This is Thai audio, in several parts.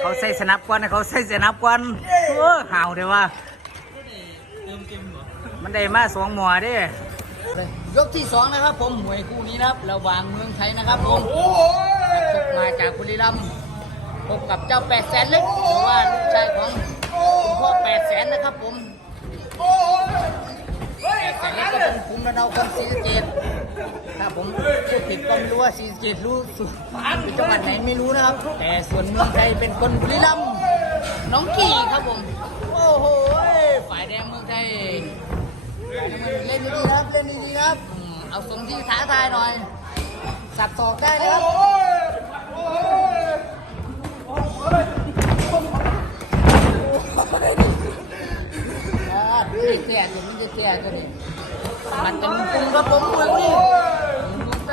เขาใส่สนับกวนนะเขาใส่สนับกวนเออห่าวเดี๋ยวว่า มันได้มาสองหมอเดิยกที่สองนะครับ ผมมวยคู่นี้นะครับระหว่างเมืองไทยนะครับผมตกมาจากบุรีรัมย์พบกับเจ้าแปดแสนเล็กหรือว่าลูกชายของคุณพ่อแปดแสนนะครับผมแปดแสนเล็กก็เป็นภูมิลำเนาคนศรีสะเกษ ถ้าผมพูดผิดก็ไม่รู้ว่าศรีสเกษรู้สุดจังหวัดไหนไม่รู้นะครับ แต่ส่วนเมืองไทยเป็นคนบุรีรัมย์น้องกี่ครับผม โอ้โหฝ่ายแดงเมืองไทยเล่นดีครับเล่นดีครับเอาสมที่ท้าทายหน่อย สับตอกได้ครับอ่านี่แก่ตัวนี้จะแก่ตัวนี้มันจะมุงปุงครับผมเมืองนี้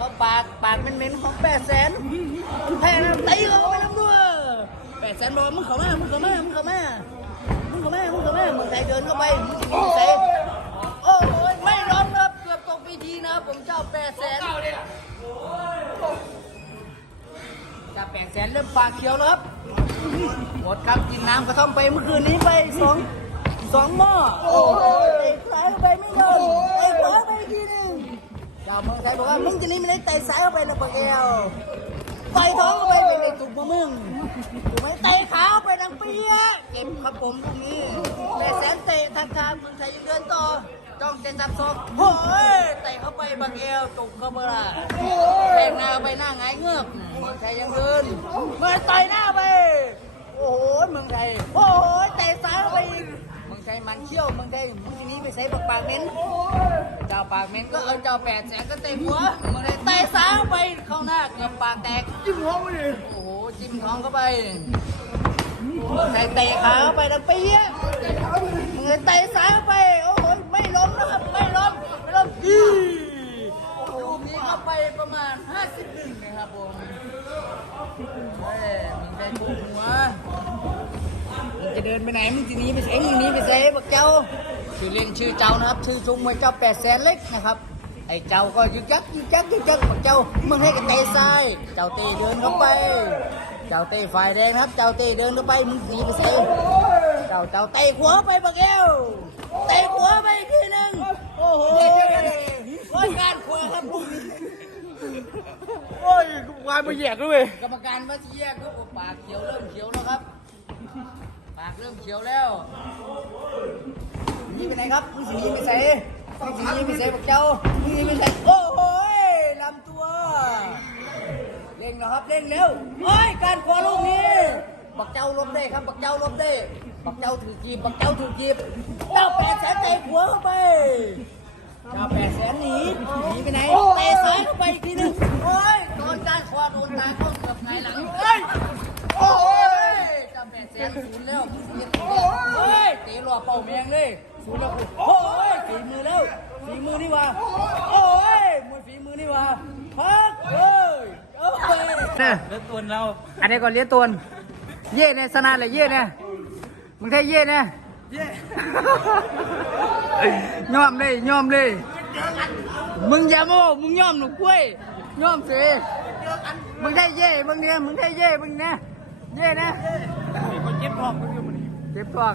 เขาปากปากเหม็นๆของแปดแสนแพ้นะตีเข้าไปน้ำด้วยแปดแสนบอกมึงเข้ามามึงเข้ามามึงเข้ามามึงกับแม่มึงกับแม่มึงใส่เดินเข้าไปมึงใส่โอ้โหไม่ร้องครับเกือบตกเวทีนะผมเจ้าแปดแสนจ้าแปดแสนเริ่มปากเขียวแล้วครับหมดครับกินน้ำกระท่อมไปเมื่อคืนนี้ไปสองสองหม้อโอ้โหเตะซ้ายเข้าไปไม่ยอมเตะขวาไปอีกทีหนึงาเมืองไทยบอกว่ามึงจะนี่ไม่ได้เตะซ้ายเข้าไปนะปากเอวไฟท้องเข้าไปเป็นไอ้ตุ่มมะมึงถูกไหมเตะขาไปดังเปี้ยะเก็บครับผมตรงนี้แม่แสนเตะทางทางเมืองไทยยังเดินต่อจ้องเต็นทับศอกโอ้ยเตะเข้าไปบังเอวตุกเข้าไปละแทงหน้าไปหน้าหงายเงือกเมืองไทยยังเดินเมื่อต่อยหน้าไป โอ้โหเมืองไทยโอ้โหเตะซ้ายเข้าไป อีกเมืองไทยมันเขี้ยวเมืองไทยมึงทีนี้ไปใช้ปากปากเม้นเจ้าปากเม้นก็เอาเจ้าแปดแสนก็เตะหัวเมืองไทยเตะซ้ายเข้าไปเข้าหน้าเกือบปากแตกจิ้มหัวไปเลยโอ้โหจิ้มท้องเข้าไปใส่เตะขาเข้าไปแล้วเปี้ยะมึงเตะซ้ายเข้าไปโอ้โหไม่ล้มนะครับไม่ล้มไม่ล้มอีลูกนี้เข้าไปประมาณ51นะครับผมเฮ้ยมึงได้ทุกหัวมึง จะเดินไปไหนมึงจะหนีไปไหนมึงหนีไปไหนบักเจ้าชื่อเล่นชื่อเจ้านะครับ ชื่อจุงมวยเจ้าแปดแสนเล็กนะครับไอ้เจ้าก็ยึกยักยึกยักยึกยักบักเจ้ามึงให้กับเตะซ้ายเจ้าเตะเดินเข้าไป เจ้าเตะฝ่ายแดงนะครับ เจ้าเตะเดินเข้าไปมึงหนีไปไหนเจ้าเจ้าเตะขวาไปบักเอวเตะขวาไปอีกทีหนึงโอ้โหโอ้ยการขวาครับพวกนี้โอ้ยงานมาแยกด้วยกรรมการว่าจะแยกครับผมปากเขียวเริ่มเขียวแล้วครับ ปากเริ่มเขียวแล้วนี่ไปไหนครับมึงสีนี้ไปใส่มึงสีนี้ไปใส่บักเจ้ามึงสีนี้ไปใส่โอ้โหลำตัว เร่งแล้วครับเร่งเร็วโอ้ยการขวาลูกนี้บักเจ้าลบได้ครับบักเจ้าลบได้บักเจ้าถือกีบบักเจ้าถือกีบเจ้าแปดแสนเตะหัวเข้าไปเจ้าแปดแสนหนีหนีไปไหนเตะซ้ายเข้าไปอีกทีหนึงโอ้ยโดนการขวาโดนตาเข้าเกือบไงหลังเฮ้ยโอ้ยเจ้าแปดแส นศูนย์แล้วเสียตัวเฮ้ยเตะหล่อเป่าเมียงเลยศูนย์แล้วกูโอ้ยฝีมือแล้วฝีมือนี่หว่าโอ้ยมวยฝีมือนี่หว่าพักเฮ้ยโอ้ยเนี่ยรถตัวนเราอันนี้ก่อนเลี้ยงตัวเย่เนี่ยสนานเลยเย่เนี่ยมึงใช่เย่เนี่ยเย้ยอมเลยยอมเลยมึงอย่าโม่มึงยอมหนูกล้วยยอมสิมึงได้เย่มึงเนี่ยมึงได้เย่มึงเนี่ย เย่นะคนเจ็บท้องเจ็บท้อง